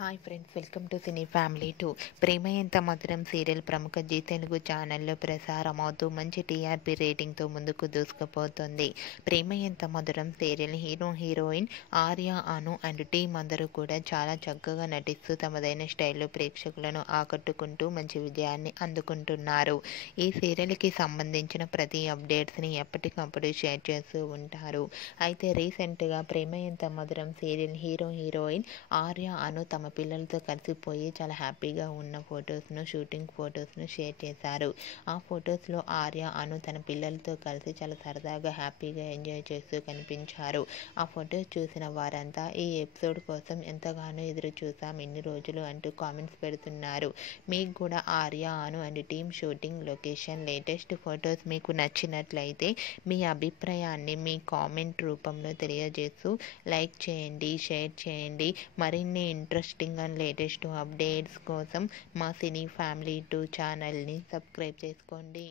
Hi friends, welcome to cine family 2. ప్రేమ ఎంత మధురం serial ప్రముఖ జీ తెలుగు ఛానల్లో ప్రసారమవుతూ మంచి టీఆర్పీ రేటింగ్తో ముందుకు దూసుకుపోతుంది. ప్రేమ ఎంత మధురం serial heroine Arya, Anu and team అందరూ కూడా చాలా చక్కగా నటిస్తూ తమదైన స్టైల్లో ప్రేక్షకులను ఆకట్టుకుంటూ మంచి విజయాన్ని అందుకుంటున్నారు. ఈ సీరియల్కి సంబంధించిన ప్రతి అప్డేట్స్ని ఎప్పటికప్పుడు షేర్ చేస్తూ ఉంటారు. అయితే రీసెంట్గా ప్రేమ ఎంత మధురం సీరియల్ హీరోయిన్ ఆర్య, అను తమ పిల్లలతో కలిసిపోయి చాలా హ్యాపీగా ఉన్న షూటింగ్ ఫొటోస్ను షేర్ చేశారు. ఆ ఫొటోస్లో ఆర్య, అను తన పిల్లలతో కలిసి చాలా సరదాగా హ్యాపీగా ఎంజాయ్ చేస్తూ కనిపించారు. ఆ ఫొటోస్ చూసిన వారంతా ఈ ఎపిసోడ్ కోసం ఎంతగానో ఎదురు చూసాం ఇన్ని రోజులు అంటూ కామెంట్స్ పెడుతున్నారు. మీకు కూడా Arya, Anu and team shooting location latest photos మీకు నచ్చినట్లయితే మీ అభిప్రాయాన్ని మీ కామెంట్ రూపంలో తెలియజేస్తూ లైక్ చేయండి, షేర్ చేయండి. మరిన్ని ఇంట్రెస్టింగ్ అండ్ లేటెస్ట్ అప్డేట్స్ కోసం మా సినీ ఫ్యామిలీ 2 ఛానల్ని సబ్స్క్రైబ్ చేసుకోండి.